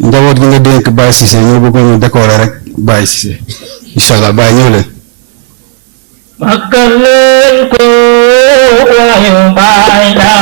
njaboot gi nga dénk Baye Cissé ñoo bëggoon ñu décorer rek Baye Cissé incha allah Baye ñëw leen. màggal leen ko waayu Baay la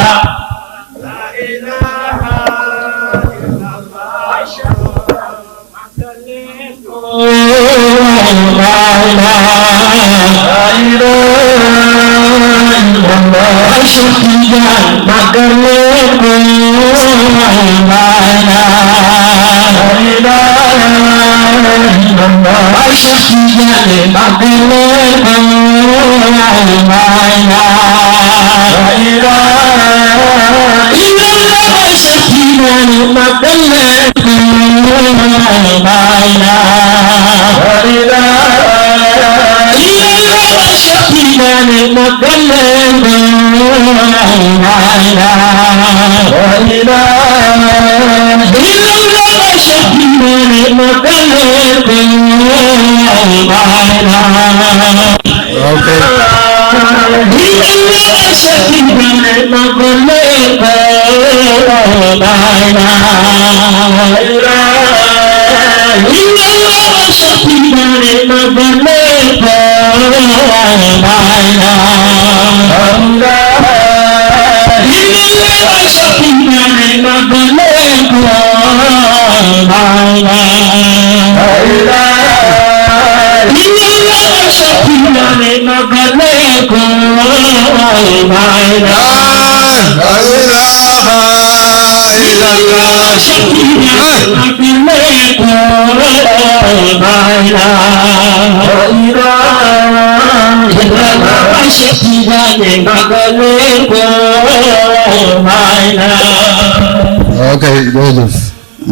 ok jërëjëf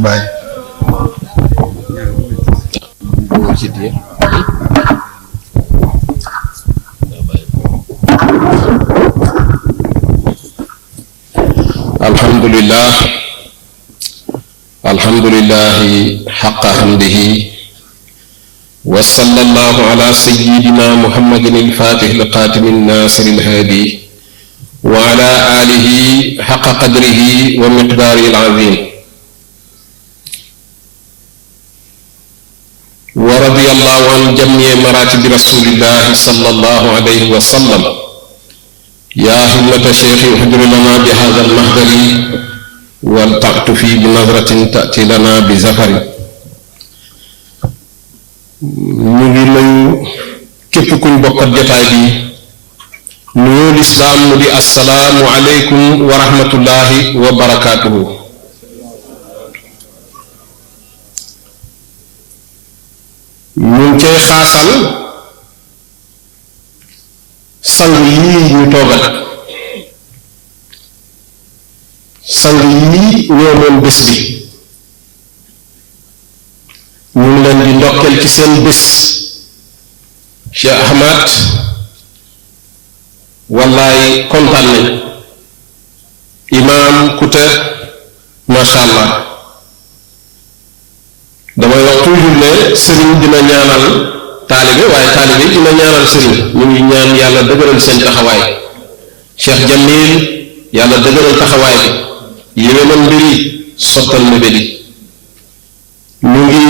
Baye. alhamdulillahi haqqa hamdihi wa sallallahu ala sayyidina muhammadin al-fatih al-qatim an-nasir al-hadi wa ala alihi haqqa qadrihi wa miqdarihi al-azim wa radiyallahu an jami'i maratib rasulillahi sallallahu alayhi wa sallam ya himmata shaykhi uhduri lana bi hadha al-mahdari wal ta'tufi bi nazratin ta'ti lana bi zafari ñu ngi nuyu képp kuñ bokkat jotaay bi nuyoo lislaam mu di assalaamu aleykum wa rahmatullahi wa barakaatuhu ñu ngi cay xaasal sang yii ñu toogal sang yii ñoo moom bés bi ñu ngi leen di ndokkeel ci seen bés Cheikh Ahmad wallaay kontaan nañ imaam Kouta masha Allah damay wax toujours ne sëriñ dina ñaanal taalibe waaye taalibe dina ñaanal sëriñ ñu ngi ñaan yàlla dëgëral seen taxawaay Cheikh Jamil yàlla dëgëral taxawaay bi yéwénal mbir yi sottal mébét yi ñu ngi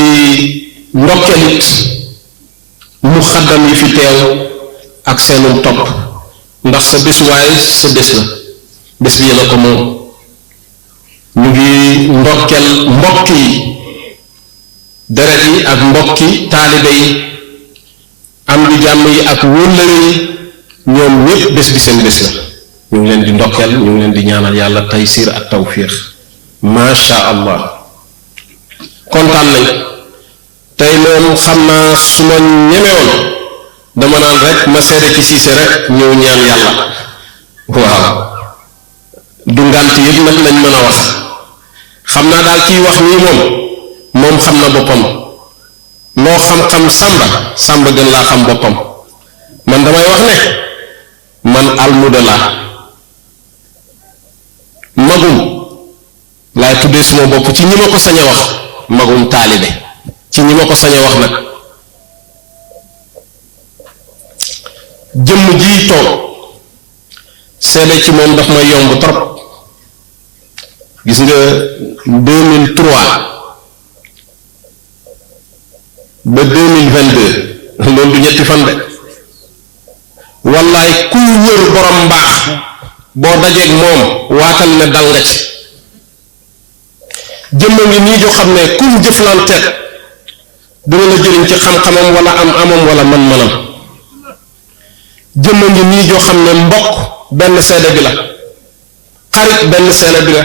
ndokkeelit mu xaddam yi fi teew ak seenum topp ndax sa bés waaye sa bés la bés bi yéen a ko moom ñu ngi ndokkeel mbokk yi deret yi ak mbokki taalibe yi am di jàmm yi ak wóllëre yi ñoom ñépp bés bi seen bés la ñu ngi leen di ndokkeel ñu ngi leen di ñaanal yàlla taysiir ak tawfiix masha Allah kontaan nañ tey moom xam naa su ma ñemewoon dama naan rek ma seede ci Cissé rek ñëw ñaan yàlla waaw du ngànt yëpp nag lañ mën a wax xam naa daal kiy wax nii moom xam na boppam loo xam-xam sàmba gën laa xam boppam man damay wax ne man almuda laa tuddee suma bopp ci ñi ma ko sañ a wax magum taalibe ci ñi ma ko sañ a wax nag jëmm ji toog seede ci moom daf may yomb trop gis nga 2003 ba 2022 loolu du ñetti fan de wallaay kuy wër borom mbaax boo dajeeg moom waatal ne dal nga ci jëmm ngi nii joo xam ne kum jëflanteet dina la jëriñ ci xam-xamam wala am-amam wala man-manam jëmm ngi nii joo xam ne mbokk benn seede bi la xarit benn seede bi la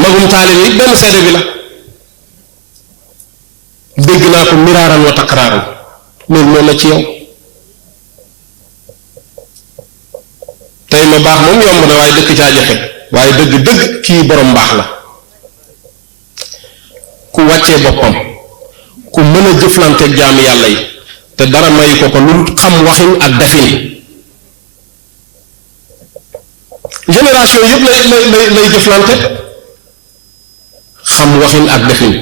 magum taalibe yi benn seede bi la dégg naa ko miraaran wa takraaran loolu moo na ci yow tey ma baax moom yomb na waaye dëkk caa jafe waaye dëgg-dëgg kii borom baax la ku wàccee boppam ku mën a jëflanteeg jaami yàlla yi te dara mayu ko lu xam waxin ak defin génération yëpp lay jëflante xam waxin ak defin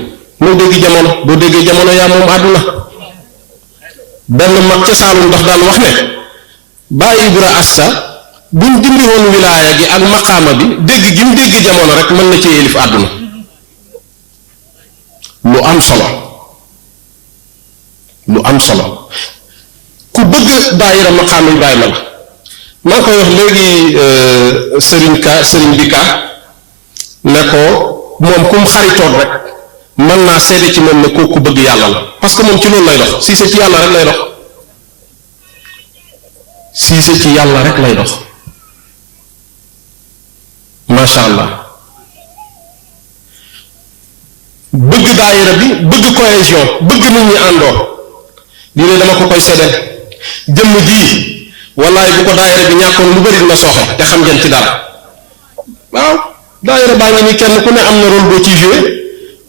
moo dégg jamono boo déggee jamono yaa moom àdduna benn mag ca Saalum daf daan wax ne Baay Ibra Asta buñ dindi woon wilaaya gi ak maqaama bi dégg gi mu dégg jamono rek mën na ci yelif àdduna lu am solo lu am solo ku bëgg daayira maqaama Ibrahima la maa ngi koy wax léegi sëriñ bi ka ne ko moom kum xaritoon rek mën naa seede ci moom ne kooku bëgg yàlla la parce que moom ci loolu lay dox si c'est ci yàlla rek lay dox si c'est ci yàlla rek lay dox macha allah bëgg daayira bi bëgg cohésion bëgg nit ñi àndoo lii ne dama ko koy seddeel jëmm ji wallaay bu ko daayira bi ñàkkoon lu bari dina sooxe te xam ngeen ci dara waaw daayira baa ngi nii kenn ku ne am na rôle boo ciy joué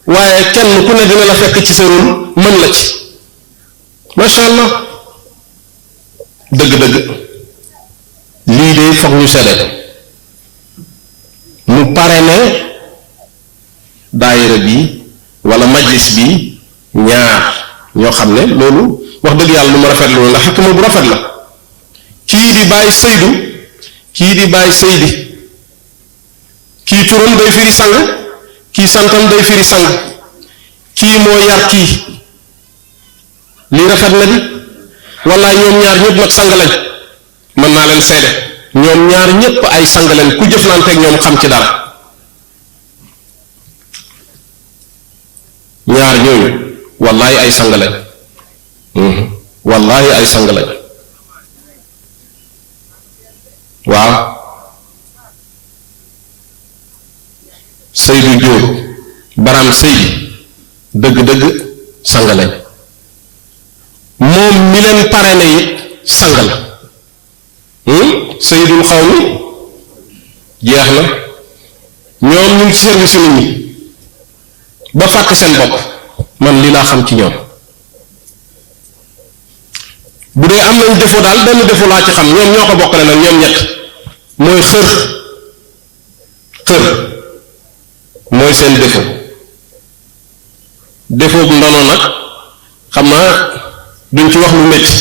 waaye kenn ku ne dina la fekk ci sa rôle mën la ci macha allah dëgg-dëgg lii de foog ñu seddeel mu pare ne daayira bi wala majlis bi ñaar ñoo xam ne loolu wax dëgg yàlla lu ma rafet loolu ndax xikma bu rafet la kii di bàyyi Seydou kii di bàyyi Seydi kii turam day firi sang kii santam day firi sang kii moo yar kii lii rafet na di wallaay ñoom ñaar ñëpp nag sang lañ mën naa leen seede ñoom ñaar ñëpp ay sang lañ ku jëflanteeg ñoom xam ci dara ñaar ñooñu wallaay ay sang lañ wallaay ay sang lañ waaw Seydou Diop Baram Seydi dëgg-dëgg sang lañ moom mi leen parrainé it sang la Seydul xaw mi jeex na ñoom ñu ngi ci service nit ñi ba fàtte seen bopp man lii laa xam ci ñoom bu dee am nañ défaut daal benn défaut laa ci xam ñoom ñoo ko bokkale nag ñoom ñett mooy xër mooy seen défaut bu ndono nag xam naa duñ ci wax lu métti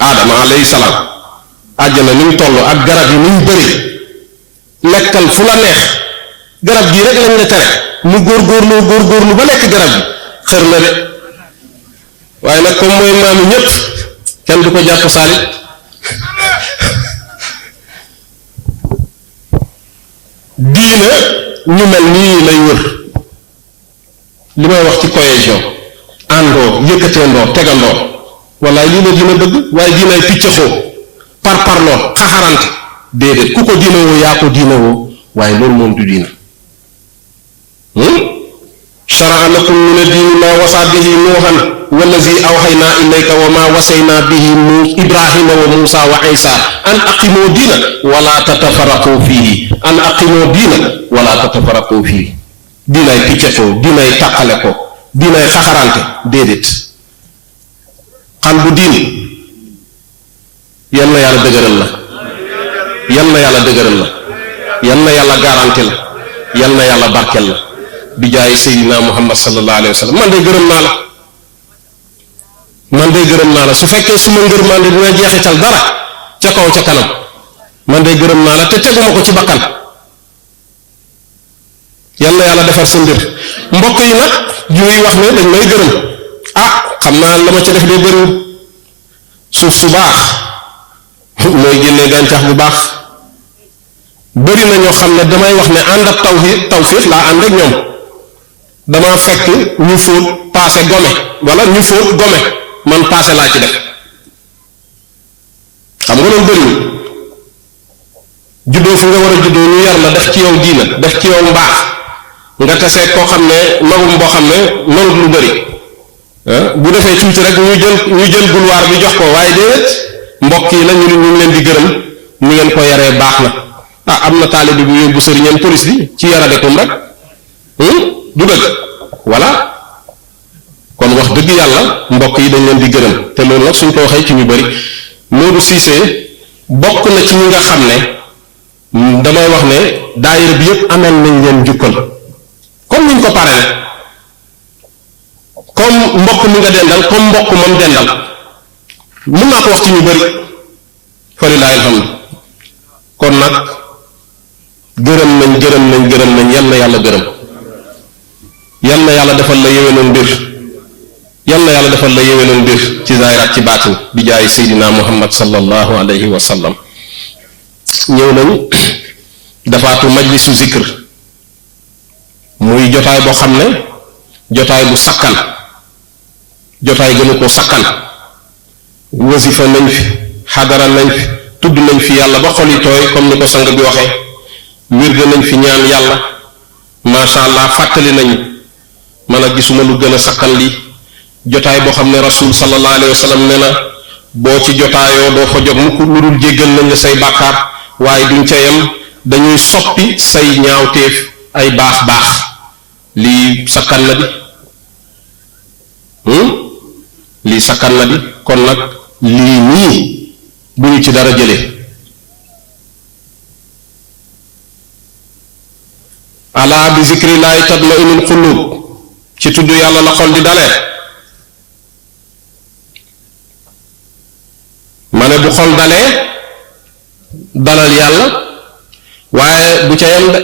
Adama alayhi salaam àjjana ni mu toll ak garab yi ni mu bëri lekkal fu la neex garab gii rek lañ la tere mu góorgóorlu ba lekk garab gi xër na de waaye nag comme mooy maami ñépp kenn du ko jàpp saalit diina ñu mel nii lay wër li may wax ci cohésion àndoo yëkkateendoo tegandoo wallaay lii la diina bëgg waaye diinaay piccaxoo parparloo xaxarante déedéet ku ko diina woo yaa ko diina woo waaye loolu moom du diina shara'a lakum mina diini maa wasaa bihi nuuhan wallazi awhaynaa ilayka wa maa wasaynaa bihi ibrahima wa muusa wa isa an aqimoo diina wala tatafaraqu fiihi an aqimoo diina wala tatafaraqu fiihi diinaay piccaxoo diinaay tàqale ko diinaay xaxarante déedéet xal bu diin yal na yàlla dëgëral la yal na yàlla dëgëral la, yal na yàlla garanti la, yal na yàlla barkel la bi jaay Seydina Muhammad sallallahu alayhi wa sallam. man de gërëm naa la, man de gërëm naa la. su fekkee suma ngërmande dina jeexital dara ca kaw ca kanam, man de gërëm naa la te teguma ko ci bakkan. yal na yàlla defar sa mbir. mbokk yi nag ñuy wax ne dañ may gërëm, xam naa la ma ca def dee bëriwul. suuf su baax mooy génnee gàncax bu baax. bëri na ñoo xam ne damay wax ne ànd ak tawfiix laa ànd ak ñoom. dama fekk ñu fóot paase gome wala ñu fóot gome man paase laa ci def. xam nga loolu bëriwul. juddoo fi nga war a juddoo ñu yar la def ci yow diina def ci yow mbaax nga tasee koo xam ne magum boo xam ne mënut lu bëri bu defee tuuti rek ñu jël gulwaar bi jox ko. waaye déedéet mbokk yi la ñu ngi leen di gërëm ni ngeen ko yaree baax na. am na taalibe bu yóbbu sëriñam police bi ci yaradekum rek du dëgg voilà. kon wax dëgg yàlla mbokk yi dañ leen di gërëm te loolu nag suñ ko waxee ci ñu bëri. Modou Cissé bokk na ci ñi nga xam ne damay wax ne daayira bi yëpp amel nañ leen njukkal comme niñ ko pare ne comme mbokk mi nga dendal comme mbokk moom dendal mun naa ko wax ci ñu bëri falilahi alhamdu. kon nag gërëm nañ yal na yàlla gërëm, yal na yàlla defal la yéwénoon mbir, yal na yàlla defal la yéwénoon mbir ci zaahir ak ci baatin bi jaay Seydina Muhammad sallallahu alayhi wa sallam. ñëw nañ dafaatu majlisu zikr muy jotaay boo xam ne jotaay bu sakkan, jotaay gënu ko sakkan. wasifa nañ fi, xadara nañ fi, tudd nañ fi yàlla ba xol yi tooy comme ni ko sang bi waxee. wirde nañ fi ñaan yàlla macha allah. fàttali nañ man a gisuma lu gën a sakkan li jotaay boo xam ne rasul sallallahu alayhi wa sallam nee na boo ci jotaayoo doo fa jóg mukk lu dul jéggal nañ la say bàkkaar, waaye duñ ca yem dañuy soppi say ñaawteef ay baax baax. lii sakkan na di lii sakkan na di. kon nag lii nii bu ñu ci dara jëlee. ala bi zikrillahi tatma'innul qulub, ci tudd yàlla la xol di dalee. ma ne bu xol dalee dalal yàlla, waaye bu ca yem de.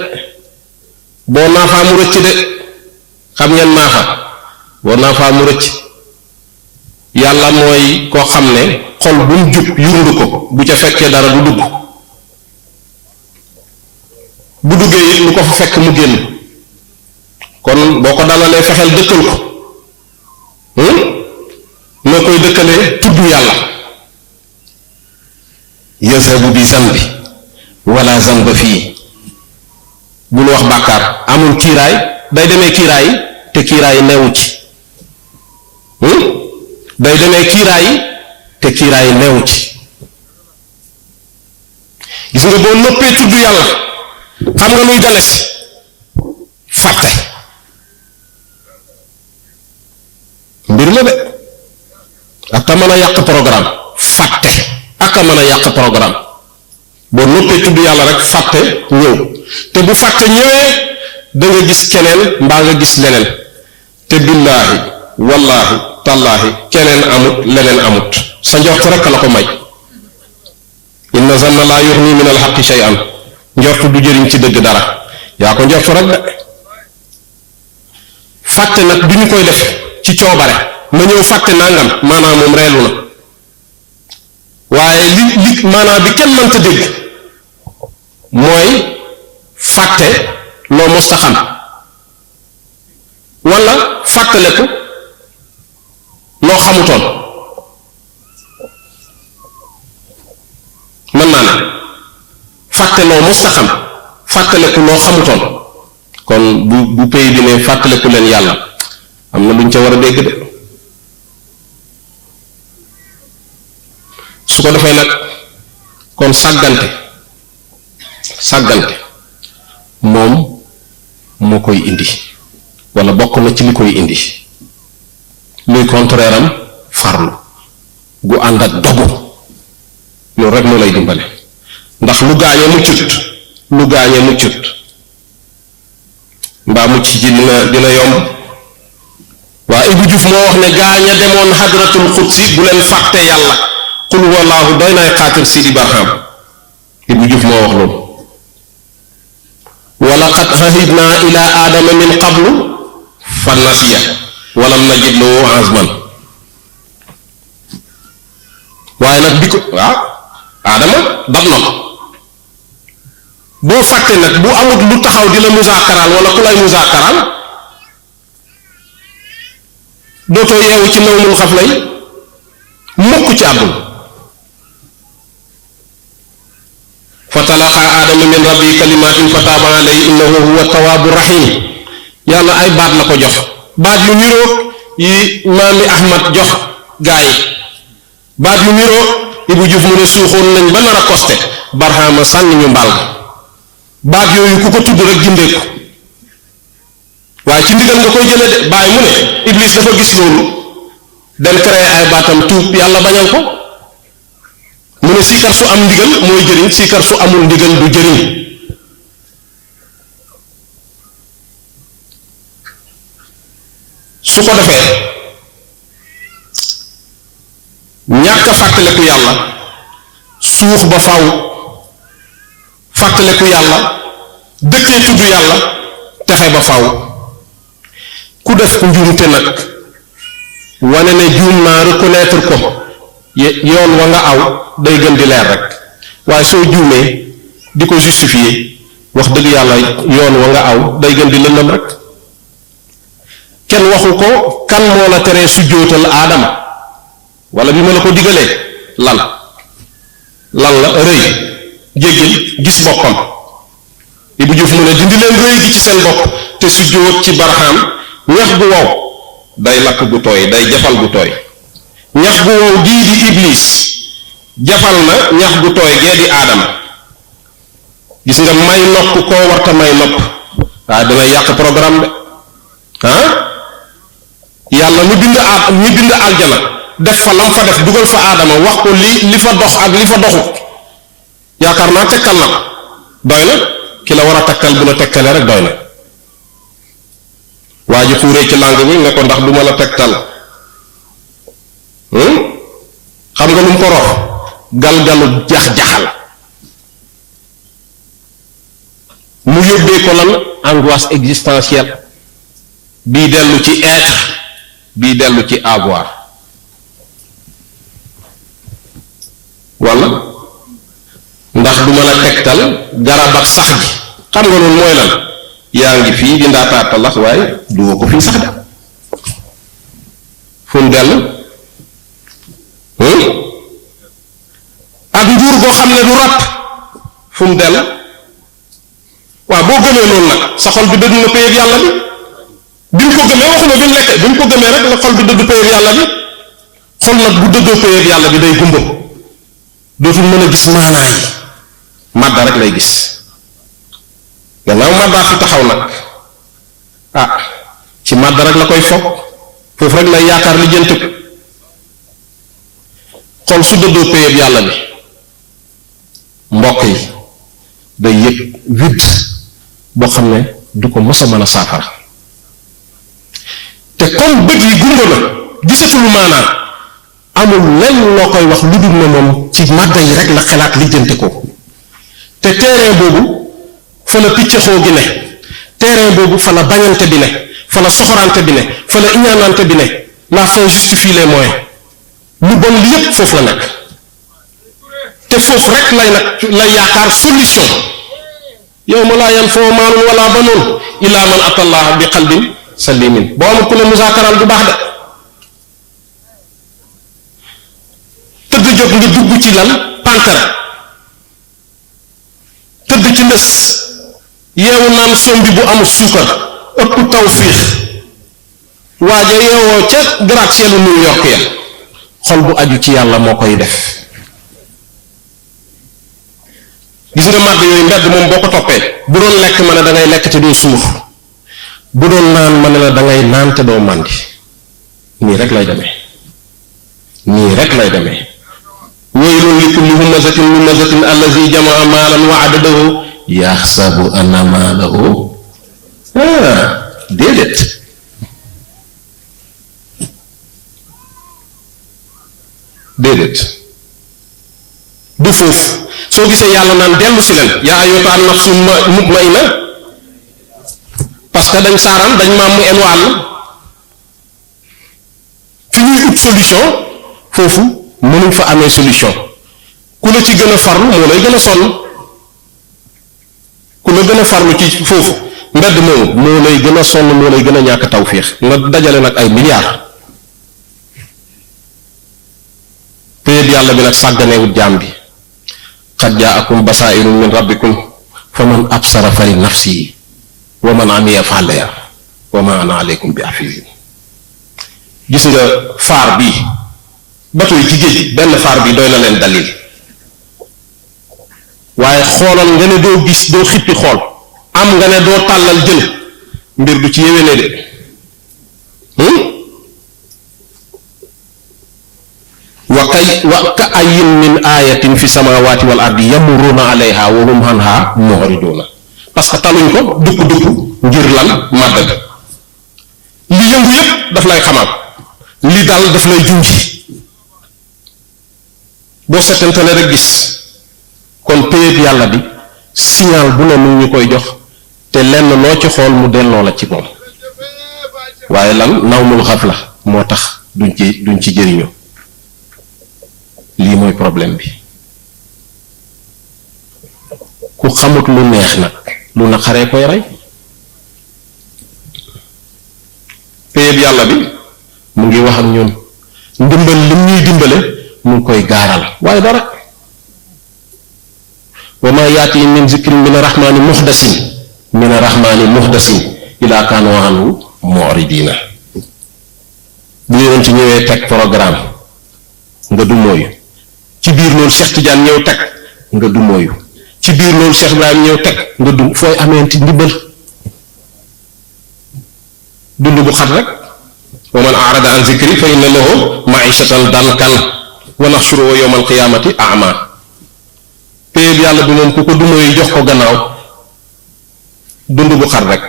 boo naafaa mu rëcc de. xam ngeen naafa boo naafaa mu rëcc. yàlla mooy koo xam ne xol bu mu jub yurundu ko bu ca fekkee dara du dugg. bu duggee it lu ko fa fekk mu génn. kon boo ko dalalee fexeel dëkkal ko. noo koy dëkkalee tudd yàlla. yazhabu bi zambi wala zamba fii. bul wax bàkkaar amul kiiraay, day demee kiiraay te kiiraay neewu ci. day demee kiiraay te kiiraay neewu ci. gis nga boo noppee tudd yàlla xam nga luy dale si fàtte. mbir la de ak a mën a yàq programme. fàtte ak a mën a yàq programme. boo noppee tudd yàlla rek fàtte ñëw te bu fàtte ñëwee da nga gis keneen mbaa nga gis leneen te billaahi wallaahi tallaahi keneen amut leneen amut sa njort rek la ko may. inna zanna laa yuxni min alxaqi shay'an. njort du jëriñ ci dëgg dara. yaa ko njort rek de. fàtte nag du ñu koy def ci coobare ma ñëw fàtte nangam maanaam moom reelu na. waaye li maanaam bi kenn mënta dégg mooy fàtte loo mosta xam wala fàttaleku loo xamutoon. mën naa ne fàtte loo mosta xam fàttaleku loo xamutoon. kon bu pays bi ne fàttaleku leen yàlla am na luñ ca war a dégg de. su ko defee nag kon sàggante moom moo koy indi wala bokk na ci li koy indi. luy contraire am farlu gu ànd ak dogu loolu rek moo lay dimbale. ndax lu gaañe muccut mbaa mucc ci dina yomb waa Ibou Diouf moo wax ne gaaña demoon hadratul xudsi bu leen fàtte yàlla qul huwallaahu doy naay xaatir Sidi Barham Ibou Diouf moo wax loolu wa laqad ahidnaa ilaa aadama min qablu fa nasiya walam najid lahu azman waaye nag bi ko waaw aadama dab na ko boo fàtte nag bu amut lu taxaw di la musaakaraal wala ku lay musaakaraal dootoo yeewu ci nawmul xaf lay mukk ci àdduna fa talaqa aadama min rabbi kalimatin fa taaba alayhi innahu huwa tawaabu rahim yàlla ay baat la ko jox baat yu niroog yi maami Ahmad jox gaa yi baat yu niroog Ibou Diouf mu ne suuxoon nañ ba nar a koste Barhama sànni ñu mbaal baat yooyu ku ko tudd rek gindeeku waaye ci ndigal nga koy jële de bàyyi mu ne Iblis dafa gis loolu dem créé ay baatam tuub yàlla bañal ko mu ne siikar su am ndigal mooy jëriñ siikar su amul ndigal du jëriñ su ko defee ñàkk a fàttaleku yàlla suux ba faw fàttaleku yàlla dëkkee tudd yàlla texe ba faw ku def ku njuumte nag wane ne juum naa reconnaître ko yoon wa nga aw day gën di leer rek waaye soo juumee di ko justifier wax dëgg yàlla yoon wa nga aw day gën di lëndam rek kenn waxu ko kan moo la teree su jóotal aadama wala bi ma la ko digalee lan la rëy jéggil gis boppam Ibou Diouf mu ne dindi leen rëy gi ci seen bopp te su jóot ci Barham ñax gu wow day lakk gu tooy day jafal gu tooy ñax gu wow gii di Iblis jafal na ñax gu tooy gee di aadama gis nga may nopp koo warta may nopp waaye dana yàq programme de yàlla mi bind aljana def fa lam fa def dugal fa aadama wax ko li fa dox ak li fa doxut yaakaar naa tekkal na ko doy na ki la war a tekkal bu la tekkalee rek doy na waa ji xuuree ci langue bi ne ko ndax du ma la tegtal xam nga lu mu ko rox galgalu jax-jaxal mu yóbbee ko lan angoisse existentielle bii dellu ci être bii dellu ci avoir walla ndax du ma la tegtal garab ak sax gi xam nga loolu mooy lan yaa ngi fii di ndaataata lax waaye duma ko fii sax de fu mu dellu ak nguur goo xam ne du ràpp fu mu dellu waaw boo gëmee loolu nag sa xol bi dëdd na péyeb yàlla bi mu ko gëmee waxuma bi mu lekk bi mu ko gëmee rek la xol bi dëdd péyeb yàlla bi xol nag bu dëddoo péyeb yàlla bi day gumba dootul mën a gis maanaa yi màdda rek lay gis gannaaw màddaa fi taxaw nag ci màdda rek la koy foog foofu rek lay yaakaar li jënt xol su dëddoo péyeb yàlla bi mbokk yi day yëg vide boo xam ne du ko mos a mën a saafara te comme bët yi gumba na gisatul maanaa amul lenn loo koy wax lu dul ne moom ci màdda yi rek la xalaat lijjanti ko te terrain boobu fa la piccaxoo gi ne terrain boobu fa la bañante bi ne fa la soxorante bi ne fa la iñaanante bi ne la fin justifie les moyens lu bon li yépp foofu la nekk te foofu rek lay yaakaar solution yawma laa yanfa'u maalun wala banuun illaa man ataa Allaha bi qalbin salimin boo amul ku la musaakaral du baax de tëdd jóg nga dugg ci lal pantara tëdd ci ndës yeewu naan sombi bu amul suukar ëpp tawfiix waaja yeewoo ca gratte-cielu New York ya xol bu aju ci yàlla moo koy def gis nga màdd yooyu mbedd moom boo ko toppee bu doon lekk ma ne da ngay lekk te doo suur bu doon naan ma ne la da ngay naan te doo màndi nii rek lay demee nii rek lay demee waylun li kulli humazatin lumazatin allazi jamaa maalan wa adadahu yaxsabu anna maalahu déedéet du foofu soo gisee yàlla naan dellu si leen yaa ayyatuha nafsu mutmainna parce que dañ saaraan dañ maam mu en wàll fi ñuy ut solution foofu mënuñ fa amee solution ku la ci gën a farlu moo lay gën a sonn ku la gën a farlu ci foofu mbedd moomu moo lay gën a sonn moo lay gën a ñàkk tawfiix nga dajale nag ay milliards péyeb yàlla bi nag sàgganeewut jaam bi qad jaakum basaa'irun min rabbikum fa man absara fali nafsihi wa man amiya fa'alayha wa ma ana aleykum bi hafizin gis nga faar bii bato yi ci géej benn faar bi doy na leen dalil waaye xoolal nga ne doo gis doo xippi xool am nga ne doo tàllal jël mbir du ci yéwéne de wa ka ayyin min ayatin fi samawati wal ardi yamuruna alayha wa hum anha mu'riduna parce que taluñ ko dukk ngir lan màdd li yëngu yépp daf lay xamal li dal daf lay junji boo settantale rek gis kon péyeb yàlla bi signal bu ne mu ñu koy jox te lenn loo ci xool mu delloo la ci moom waaye lan nawmul xafla moo tax duñ ci jëriñu lii mooy problème bi ku xamut lu neex nag lu naqaree koy rey péyeb yàlla bi mu ngi wax ak ñun ndimbal lim ñuy dimbale mu ngi koy gaaral waaye dara wa ma yaati min zikrin min arrahmani muhdasin ila kaanu anhu mu'ridina bu yonent ci ñëwee teg programme nga du mooyu ci biir loolu Cheikh Tidiane ñëw teg nga du mooyu ci biir loolu Cheikh Ibrahim ñëw teg nga du fooy ameenti ndimbal dund bu xat rek wa man a'rada an zikri fa inna lahu ma'ishatan dankan wa nahshuruhu yawma al-qiyamati a'ma péyeb yàlla bi moom ku ko du mooyu jox ko gannaaw dund bu xat rek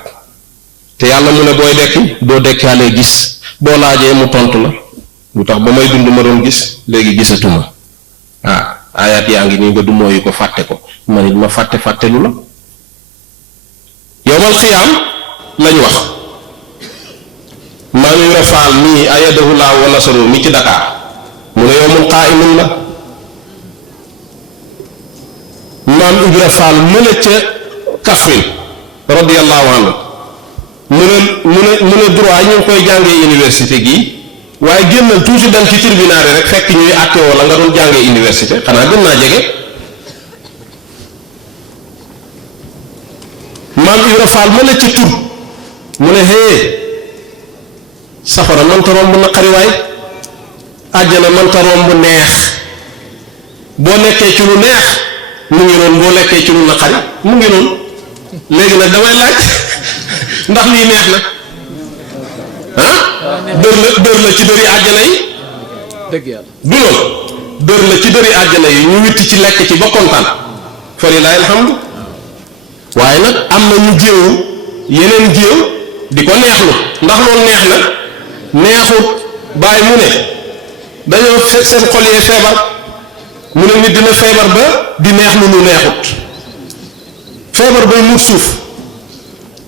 te yàlla mu ne booy dekki doo dekkaalee gis boo laajee mu tontu la lu tax ba may dund ma doon gis léegi gisatuma ayat yaa ngi nii nga du mooyu ko fàtte ko man it ma fàtte lu la yowmal xiyaam lañ wax maam Ibra Faal mii ayadahu laahu wa nasaru mi ci Dakar mu ne yowmul qaa'imun la maam Ibra Faal mu ne ca Kaffrine radiyallahu anhu mu ne droit ñu ngi koy jàngee université gii waaye génnal tuuti dem ci tribunal rek fekk ñuy àtte wala nga doon jàngee université xanaa gën naa jege maam Ibra Faal mu ne ca tur mu ne safara mënta romb naqari waay àjjana mënta romb neex boo nekkee ci lu neex mu ngi noonu boo nekkee ci lu naqari mu ngi noonu léegi nag damay laaj ndax lii neex na dër la ci dëri àjjana yi dëgg yàlla du loolu dër la ci dëri àjjana yi ñu witti ci lekk ci ba kontaan fa lillahi alhamdu waaye nag am na ñu jéewu yeneen jéew di ko neexlu ndax loolu neex na neexut bàyyi mu ne dañoo seen xol yee feebar mu ne nit dina feebar ba di neexlu lu neexut feebar bay mut suuf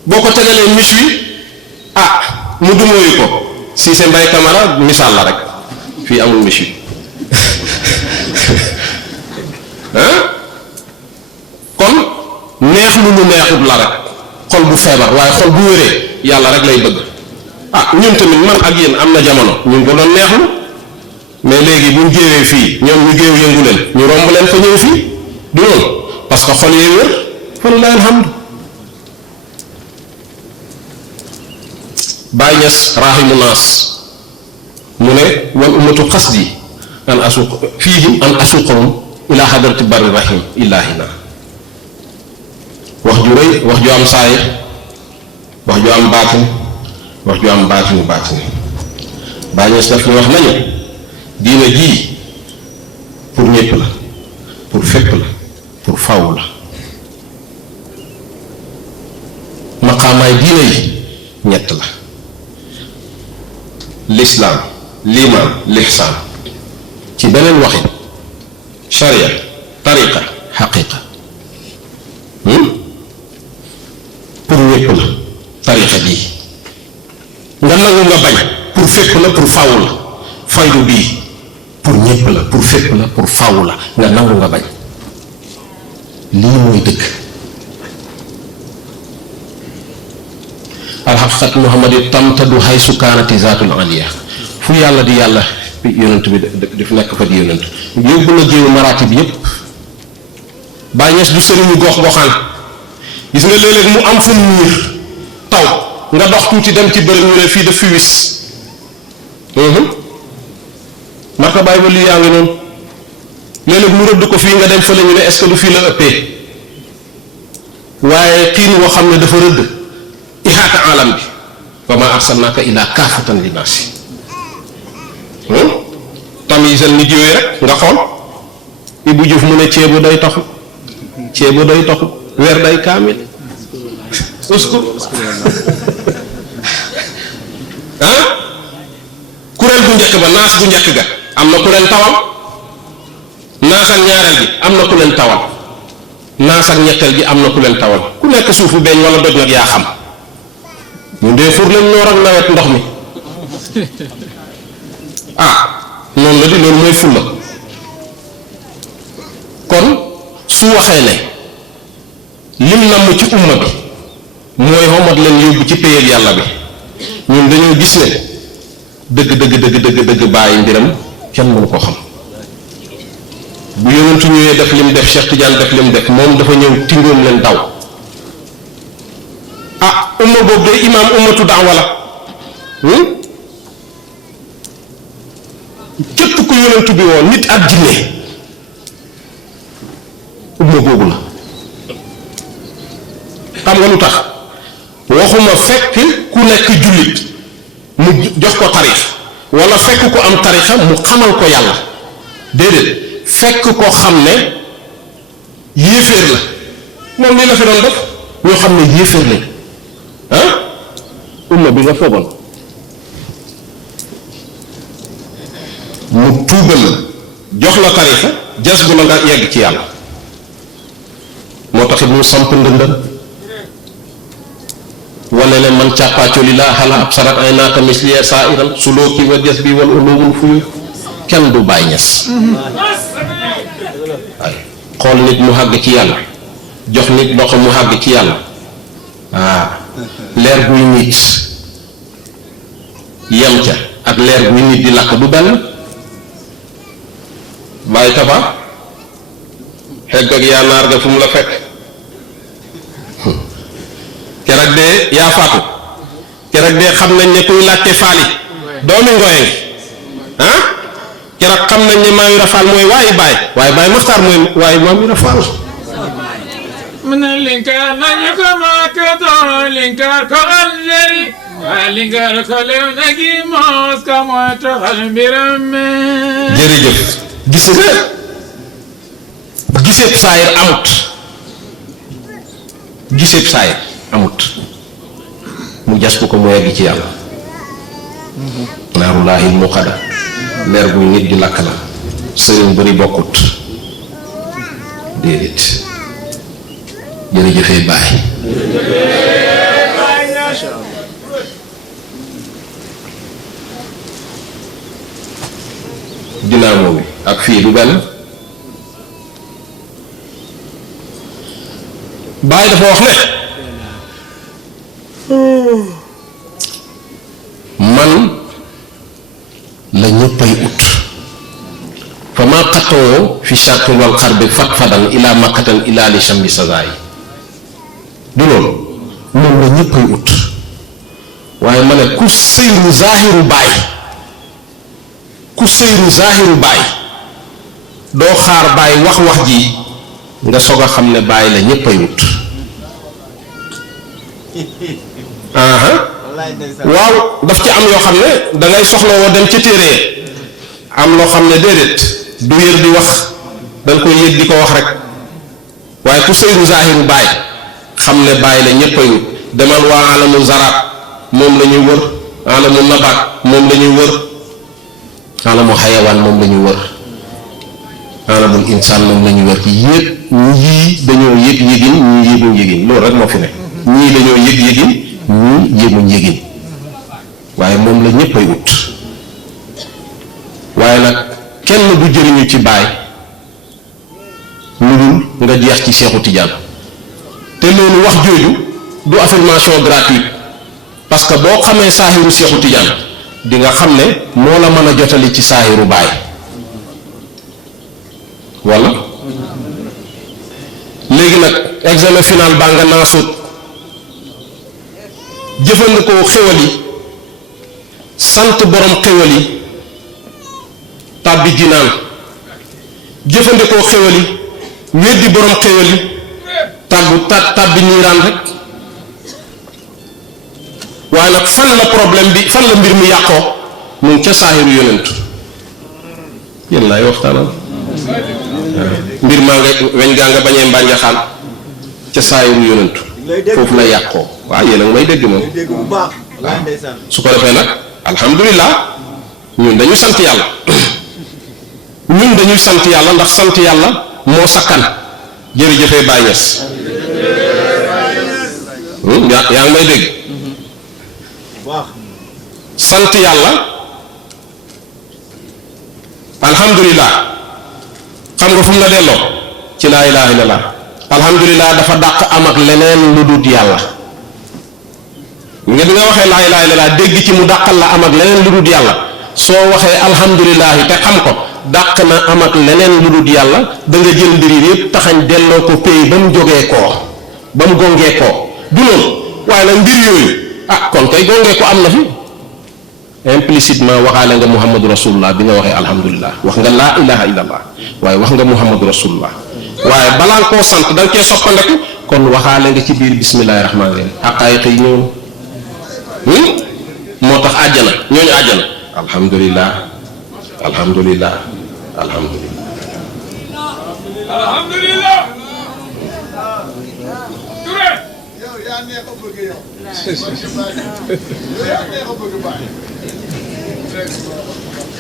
boo ko tegalee mis wi mu dumóoyu ko si seen Mbay Camara misaal la rek fii amul mis wi kon neex lu neexut la rek xol bu feebar waaye xol bu wéree yàlla rek lay bëgg ñun tamit man ak yéen am na jamono ñu ngi ko doon neexlu mais léegi buñ géewee fii ñoom ñu géew yëngu leen ñu romb leen fa ñëw fii du noonu parce que xol yee wér fa lillahi alhamdu Baay Ñas rahimu naas mu ne wal ummatu qasdi an asuq fiihim an asuqahum ila hadrati barri rahim illahina wax ju rëy wax ju am saayir wax ju am baatin wax ju am baatinu Baay Ñas daf ñu wax nañu diine jii pour ñépp la fépp la pour faw la maqaamaay diine yi ñett la lislaam liimaan lihsaan ci beneen waxin sharia tariqa xaqiqa pour ñépp la tariqa bii nga nangu nga bañ pour fépp la pour faw la faydu bii pour ñépp la pour fépp la pour faw la nga nangu nga bañ lii mooy dëgg alxaqiqat muhammad yi tamtadu haysu kaanati zaatul aliya fu yàlla di yàlla yonent bi daf nekk fa di yonent yóbbu na jéewu maraatib yépp Baay Ñas du sëriñu gox goxaan gis nga léeg-léeg mu am fu niir taw nga dox tuuti dem ci bërëb ñu ne fii daf fi wis marka bàyyi ba lii yaa ngi noonu léeg-léeg mu rëdd ko fii nga dem fële ñu ne est-ce que du fii la ëppee waaye xiin woo xam ne dafa rëdd ihaata alam bi wa maa arsalnaaka illaa kaafatan linnaasi tamisal nit yooyu rek nga xool Ibou Diouf mu ne ceebu day taxu ceebu day taxu weer day kaamil usku kuréel bu njëkk ba naas bu njëkk ga am na ku leen tawal naas ak ñaareel gi am na ku leen tawal naas ak ñetteel gi am na ku leen tawal ku nekk suufu beeñ wala doj nag yaa xam ñu dee fur leen noor ak nawet ndox mi noonu la di loolu mooy fulla kon su waxee ne lim namm ci umma bi mooy xomat leen yóbbu ci péyeb yàlla bi ñun dañoo gis ne dëgg bàyyi mbiram kenn mënu ko xam bu yonentu ñëwee def lim def Cheikh Tidiane def lim def moom dafa ñëw tingoom leen daw umma boobu day imaam ummatu daawa la képp ku yonentu bi woon nit ak jinne umma boobu la xam nga lu tax waxuma fekk ku nekk jullit mu jox ko tarix wala fekk ko am tarixa mu xamal ko yàlla déedéet fekk ko xam ne yéeféer la moom lii la fi doon def ñoo xam ne yéeféer lañ umma bi nga foogoon mu tuubal la jox la tarixa jas bu la nga yegg ci yàlla moo taxit mu samp ndëndëm wala ne man càppaacoli laa xala ab sarat ay naaka misliya saa iral sulooki wa jas bi wal ulumul fuyu kenn du Baay Ñas xool nit mu xàgg ci yàlla jox nit loxo mu xàgg ci yàlla leer buy nit yem ca ak leer buy nit di lakk du benn bàyyi tafa xegg ak yaa naar ga fu mu la fekk keroog de yaa faatu keroog de xam nañ ne kuy laajte faali doomi ngoye ngi keroog xam nañ ne maa yu rafaal mooy waaye baay Maxtaar mooy waaye maa yu rafaal من الإنكار نجيك ما كتر الإنكار كالجري والإنكار كلام نجي موس كما تخل برمي jërëjëf gis nga giseb saayir amut giseb saayir amut mu jas ko mu yegg ci yàlla naarullaahil muqada leer buy nit di lakk la sëriñ bëri bokkut déedéet jërëjëfee baay dinaamo bi ak fii du benn baay dafa wax ne man la ñëppay ut fa maa xattoo fi sharqi wal xarbi fatfadan ila makkatan ila li shambi sazaay du loolu moom la ñëppay ut waaye ma ne ku sëyru zaahiru baay doo xaar baay wax ji nga soog a xam ne baay la ñëppay ut waaw daf ci am yoo xam ne dangay soxla woo dem ci téere am loo xam ne déedéet du yër di wax dañ koy yëg di ko wax rek waaye ku sëyru zahiru baay xam ne baay la ñëpp ay wut demal waa alamu zaraat moom la ñuy wër alamu nabaat moom la ñuy wër alamu xayawaan moom la ñuy wër alamul insaan moom la ñuy wër yëpp ñii dañoo yëg yëgin ñii yëguñ yëgin loolu rek moo fi ne ñii dañoo yëg yëgin ñii yëguñ yëgin waaye moom la ñëpp ay wut waaye nag kenn du jëriñu ci baay lu dul nga jeex ci Seexu Tijaan te loolu wax jooju du affirmation gratuite parce que boo xamee saahiru Seexu Tijaan di nga xam ne moo la mën a jotali ci saahiru baay walla léegi nag examen final baa nga naasut jëfandikoo xéwal yi sant borom xéwal yi tàbbi jinaan jëfandikoo xéwal yi weddi borom xéwal yi tàbbi niiraan rek waaye nag fan la problème bi fan la mbir mi yàqoo mu ngi ca saahiru yonent yéen laay waxtaanal mbir maa nga weñ gaa nga bañee mbànjaxaan ca saahiru yonent foofu la yàqoo waaw yéen a ngi may dégg moom su ko defee nag alhamdulilah ñun dañu sant yàlla ñun dañuy sant yàlla ndax sant yàlla moo sakkan jërëjëfee Baay Ñas yaa ngi may dégg sant yàlla alhamdulilah xam nga fu mu la delloo ci laa ilaha illallah alhamdulilah dafa dàq am ak leneen lu dut yàlla nga bi nga waxee laa ilaha illallah dégg ci mu dàqal la am ak leneen lu dut yàlla soo waxee alhamdulilah te xam ko dàq na am ak leneen lu dut yàlla da nga jël mbir yëpp taxañ delloo ko pay ba mu jógee koo ba mu gongee koo du noonu waaye nag mbir yooyu kon kay gongee ko am na fi implicitement waxaale nga muhammadu rasulullah bi nga waxee alhamdulilah wax nga laa ilaha illallah waaye wax nga muhammadu rasulullah waaye balaa nga koo sant da nga cee soppandeku kon waxaale nga ci biir bismillahi rahmaani rahim xaqaayiq yi ñëw moo tax àjjana ñooñu àjjana alhamdulilah alhamdulilah alhamdulilah alhamdulilah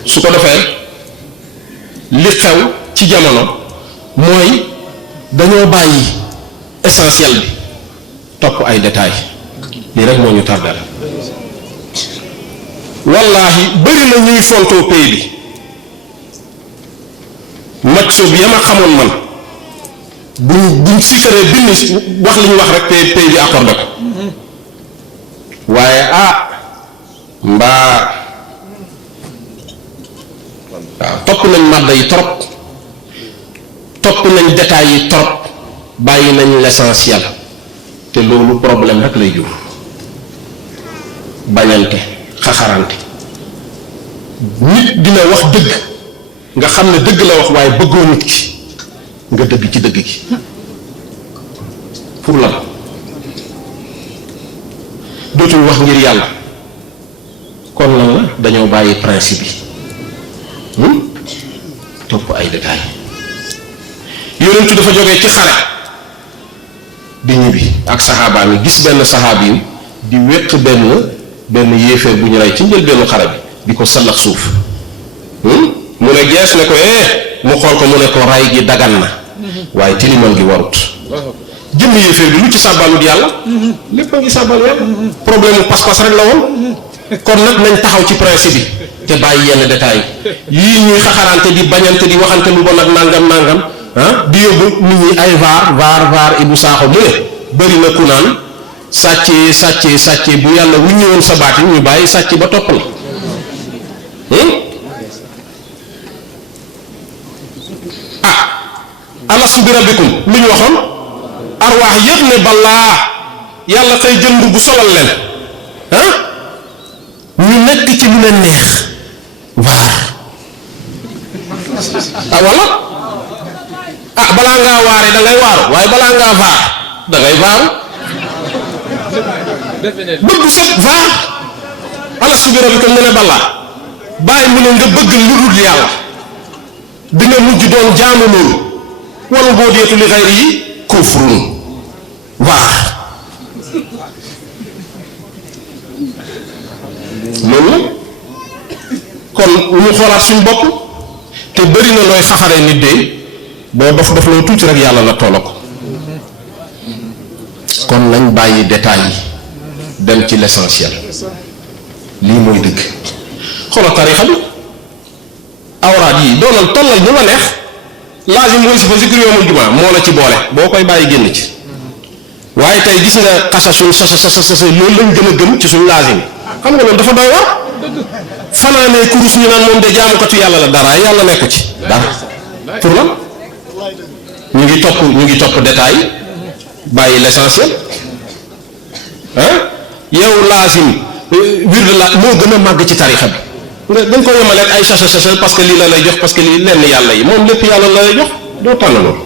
su ko defee li xew ci jamono mooy dañoo bàyyi essentiel bi topp ay détails lii rek moo ñu tardel wallaahi bëri na ñuy fontoo pays bi mag so bi yama xamoon man buñ sikkaree bind wax li ñu wax rek pays bi accordé ko waaye mbaa waaw topp nañ màdda yi trop topp nañ détails yi trop bàyyi nañ l'essentiel te loolu problème rek lay jur bañante xaxarante nit dina wax dëgg nga xam ne dëgg la wax waaye bëggoo nit ki nga dëgg ci dëgg gi pour la dootul wax ngir yàlla kon lan la dañoo bàyyi principe yi topp ay détails yonentu dafa jógee ci xare di ñibbi ak saxaabaa mi gis benn saxaab yi di wéq benn yéeféer bu ñu rey ci njëlbeenu xare bi di ko sallax suuf mu ne gees ne ko mu xool ko mu ne ko ray gi dagan na waaye tilimal gi warut jëmm yéeféer bi lu ci sàbbalut yàlla lépp a ngi sàbbal yàlla problème mu pas-pas rek la woon kon nag nañ taxaw ci principe bi te bàyyi yenn détails yii ñuy xaxarante di bañante di waxante lu bon ak nangam di yóbbu nit ñi ay vaar Ibu Saaxo mu ne bëri na ku naan sàccee bu yàlla wu ñëwoon sa baat yi ñu bàyyi sàcc ba topp la alastu bi rabbikum lu ñu waxoon arwaax yëpp ne balaa yàlla xëy jënd bu solal leen ñu nekk ci lu leen neex vaar walla balaa ngaa waare da ngay waaru waaye balaa ngaa vaar da ngay vaaru bëgg set vaar alastu bi rabbikum ne balaa bàyyi mu ne nga bëgg lu dul yàlla di nga mujj doon jaamu loolu wal ubuudiyatu li ghayrihi kufrun waaw loolu kon ñu xoolaat suñ bopp te bëri na looy xaxaree nit de boo dof loo tuuti rek yàlla la toola ko kon nañ bàyyi détails yi dem ci l'essentiel lii mooy dëgg xoolal tarixa bi awraat yi doonal tollal ñu la neex laazim mooy si fa zikru yawmul jumaa moo la ci boole boo koy bàyyi génn ci waaye tey gis nga xasa suñ sa loolu lañ gën a gëm ci suñ laazim xam nga loolu dafa doy war fanaanee kurus ñu naan moom de jaamukatu yàlla la dara yàlla nekku ci dara pour lan ñu ngi topp détail bàyyi l'essentiel yow laazim wird la moo gën a màgg ci tarixa bi nga dañ ko yemaleen ay sasa parce que lii la lay jox parce que lii lenn yàlla yi moom lépp yàlla la lay jox doo tànn loolu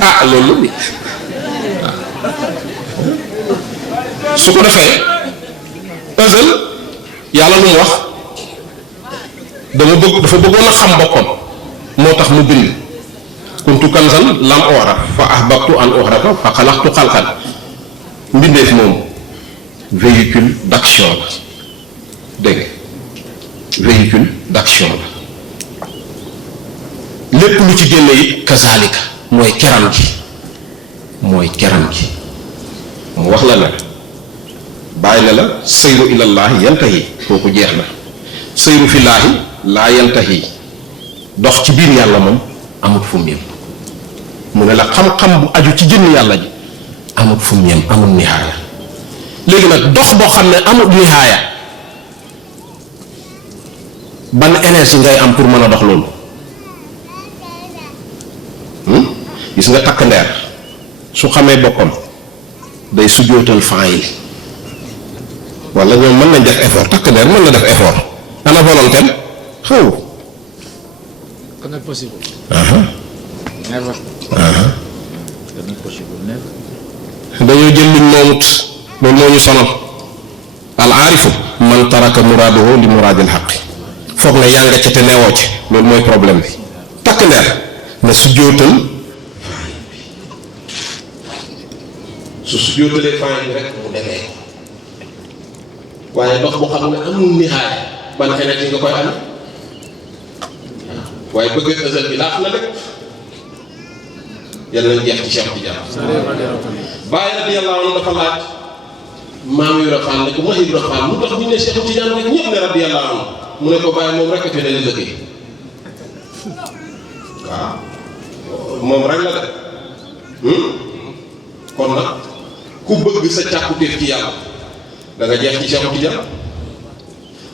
waaw loolu su ko defee ësal yàlla lu mu wax dafa bëggoon a xam boppam moo tax mu bind kuntu kanzan lam u'raf fa ahbabtu an u'rafa fa xalaqtu xalqan mbindeef moom véhicule d'action la dégg véhicule d'action la lépp lu ci génne it kazalika mooy keram gi mu wax la ne bàyyi na la seyru ilallaahi yantahi kooku jeex na seyru fillaahi laa yantahi dox ci biir yàlla moom amut fu mu yem mu ne la xam-xam bu aju ci jënn yàlla ji amut fu mu yem amut nihaaya léegi nag dox boo xam ne amut nihaaya ban énergie ngay am pour mën a dox loolu gis nga takk ndeer su xamee boppam day sujjóotal faayil wala ñoom mën nañ def effort takk ndeer mën na def effort ana volonté xaw dañoo jël luñ moomut loolu moo ñu sonal al aarifu man taraka muraadahu li muraadil xaqi foog ne yaa nga ca te newoo ci loolu mooy problème bi takk ndeer na sujjóotal su sujjóotalee faayil rek mu demee waaye dox bu xam ne amul nihaaya ban énergie nga koy amee waaye bëgg ësal bi laaf na rek yàlla nañ jeex ci Cheikh Tidiane Baye radiyallahu anhu dafa laaj maam Ibra Fall ne ko ma Ibra Fall mu tax bu ñu ne Cheikh Tidiane rek ñëpp ne radiyallahu anhu mu ne ko Baye moom rek a fi ne li liggéey waaw moom rek la de kon nag ku bëgg sa càkkutéef ci yàlla da nga jeex ci Cheikh Tidiane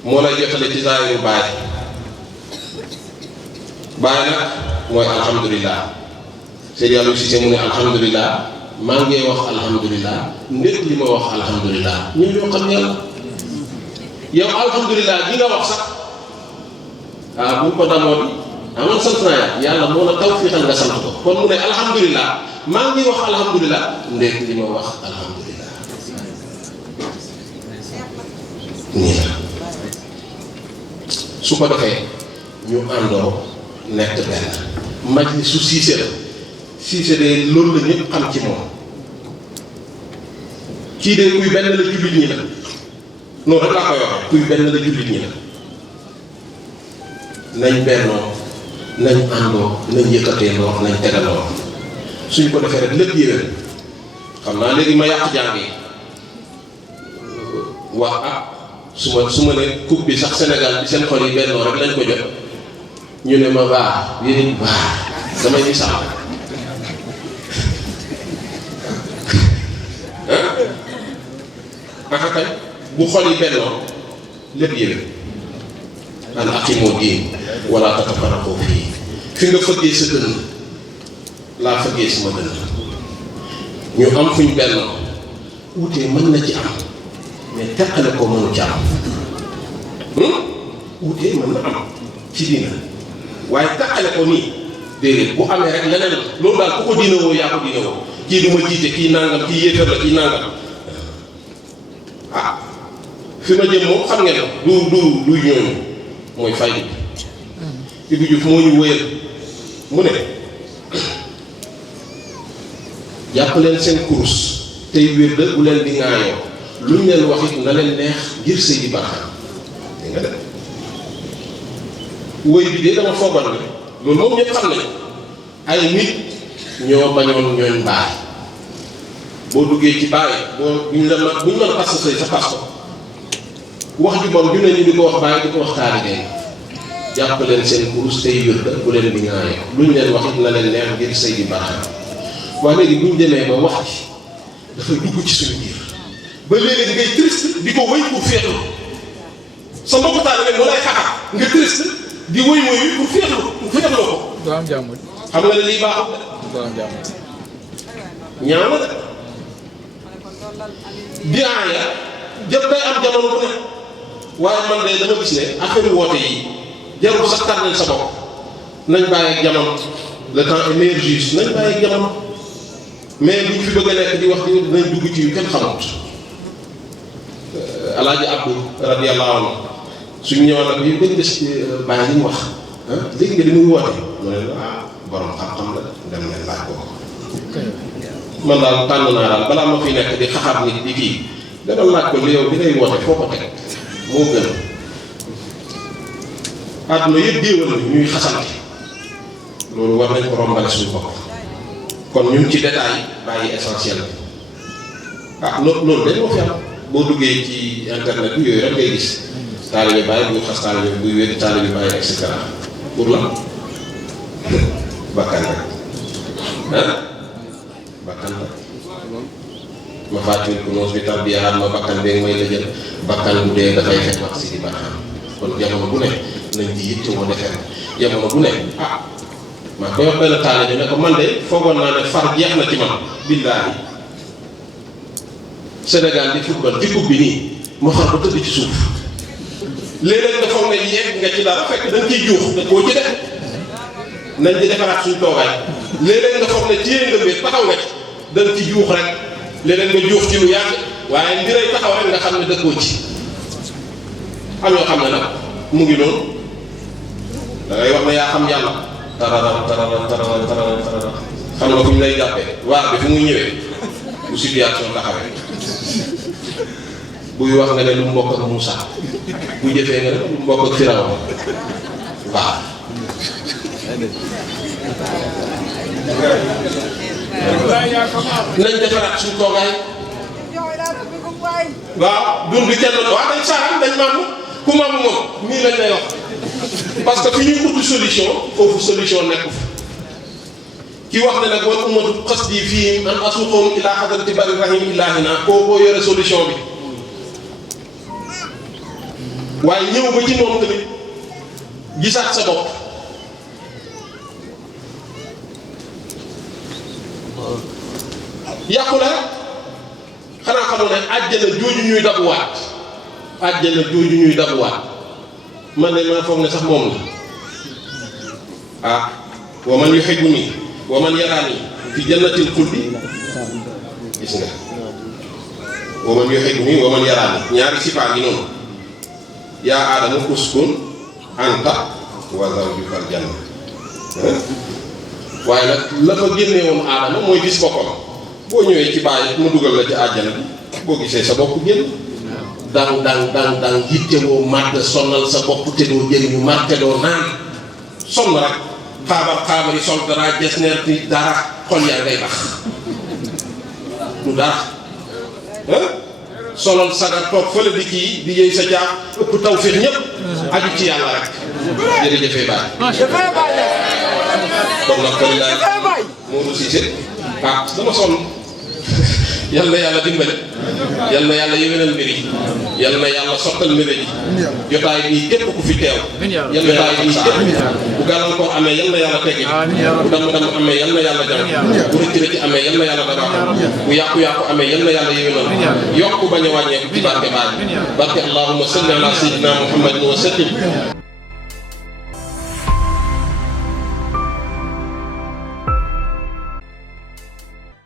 moo lay jotale ci zaahiru Baye nag mooy alhamdulilah Seydi Aliou Cissé mu ne alhamdulilah maa ngi wax alhamdulilah ndéet li ma wax alhamdulilah ñun ñoo xam yàlla yow alhamdulilah gi nga wax sax bu ko damoo bi amoon sant naa yàlla moo la tawfiixal nga sant ko kon mu ne alhamdulilah maa ngi wax alhamdulilah ndéet li ma wax alhamdulilah nii la su ko defee ñu àndoo nekk benn majlis su Cissé la Cissé de loolu la ñëpp xam ci moom kii de kuy benn la jullit ñi la noonu rek laa koy wax kuy benn la jullit ñi la nañ bennoo nañ àndoo nañ yëkkateendoo nañ tegaloo suñ ko defee rek lépp yéwén xam naa léegi ma yàq jàng yi wax su ma ne coupe bi sax Sénégal bi seen xol yi bennoo rek lañ ko jot ñu ne ma baax yéen baax damay ni sax aka kay bu xol yi bennoo lépp yéwén an aqimu diin wala tatafarraqu fii fi nga fëggee sa dënn laa fëggee sama dënn ñu am fuñ bennoo wutee mën na ci am mais teqale ko mënu ci am wutee mën na am ci diina waaye teqale ko nii déedéet bu amee rek leneen loolu daal ku ko diina woo yaa ko diina woo kii du ma jiite kii nangam kii yéefar la kii nangam fi ma jëm moom xam ngeen du ñooñu mooy faydu bi Ibou Diouf moo ñu wëyal mu ne jàpp leen seen kurus tey wér da bu leen di ŋaayoo luñ leen wax it na leen neex ngir sëy di baaxam di nga def wëy bi de dama foogal ne loolu moom ñëpp xam nañ ay nit ñoo bañoon ñooñ baay boo duggee ci baay boo buñ mën a pas sëy sa pas ko wax ju bon ju ne ñu di ko wax baay di ko wax taalibe jàpp leen seen kurus tey wér da bu leen di ŋaayoo luñ leen wax it na leen neex ngir sëy di baaxam waaye léegi buñ demee ba wax ci dafay dugg ci suñu biir ba léegi ngay triste di ko wëy pour féexlu sa mbokku taalibe moo lay xaxar nga triste di wëy mooy pour féexlu ko. doo am jàmm. xam nga ne lii baaxul doo am jàmm. ñaaw na de biaaya jëpp day am jamono bu ne waaye man de dama gis ne affaire woote yi jarul sax tànnal sa bopp nañ bàyyi ak jamono le temps est meilleur juste nañ bàyyi ak jamono mais buñ fi bëgg a nekk di wax di dinañ dugg ci yu kenn xamut. Alaaji Abdou radiyallahu anhu suñ ñëwoon nag yu gën des bàyyi li mu wax dégg nga li muy woote mu ne borom xam-xam la dem leen laaj ko man daal tànn naa daal balaa ma fi nekk di xaxar nit di kii demal laaj ko li yow bi ngay woote foo ko teg moo gën àdduna yëpp déewal na ñuy xasante loolu war nañ ko rombale suñu bopp kon ñun ci détail bàyyi essentiel bi loolu dañ moo fi am boo duggee ci internet bi yooyu rek ngay gis taalibe bàyyi buy xas taalibe buy wér taalibe bàyyi et cetera pour la bakkan rek bakkan rek ma fàttali ko noos bi tarbiyaat ma bakkan bee mooy la jël bakkan bu dee dafay fekk wax si di baaxam kon jamono bu ne nañ di yitte woo defee jamono bu ne maa koy wax benn taalibe ne ko man de foogoon naa ne far jeex na ci man billaahi Sénégal di football ci coupe bi nii moo xam ba tëdd ci suuf léeg-léeg nga foog ne yegg nga ci dara fekk dañ ciy juux da koo ci def nañ di defaraat suñ toogaay léeg-léeg nga foog ne téye nga mbir taxaw nga ci dañ ci juux rek léeg-léeg nga juux ci lu yàgg waaye mbiray taxaw rek nga xam ne dëkkoo ci am yoo xam ne nag mu ngi noonu da ngay wax ne yaa xam yàlla tarara xam nga fu ñu lay jàppee waar bi fu muy ñëwee bu situation taxawee buy wax nga ne lu mbokk ak Moussa bu jëfee nga ne lu mbokk ak Firawa waaw nañ defaraat suñu toogaay waaw dund kenn waaw dañ saaraan dañ maamu ku maamu moom nii lañ lay wax parce que fi ñuy ut solution foofu solution nekk fa ki wax ne nag wal ummatu qasdi fii an asuqahum ila hadrati bari rahim ilahina koo yore solution bi waaye ñëw ba ci moom tamit gisaat sa bopp yàqu la rek xanaa xamoon ne àjjana jooju ñuy dabuwaat man de maa foog ne sax moom la wa man yuhibbuni wa man yaraani fi jannatil xuldi gis nga wa man yuhibbuni wa man yaraani ñaari sifaa ngi noonu yaa aadama uskun anta wa zawjukal janna waaye nag la fa génnee woon aadama mooy gis boppam boo ñëwee ci bàyyi mu dugal la ci àjjana bi boo gisee sa bopp génn dang yittewoo màgg sonnal sa bopp te doo jëriñu màgg te doo naan sonn rek xaabar yi sol dara des neer ti dara xol yaa ngay bax du dara solal sagar toog fële di kii di yëy sa jaam ëpp tawfiix ñëpp aju ci yàlla rek jërëjëfee baay kon nag kon laay Modou Cissé dama sonn yal na yàlla dimbali yal na yàlla yéwénal mbir yi yal na yàlla sottal mbir yi jotaay bii képp ku fi teew jotaay bii képp bu gàllankoor amee yal na yàlla teggi bu dam amee yal na yàlla jam bu rëcc amee yal na yàlla dabaax bu yàqu-yàqu amee yal na yàlla yéwénal yokk bañ a wàññeeku ci barke baay barke allahumma salli ala sayyidina muhammadin wa sallim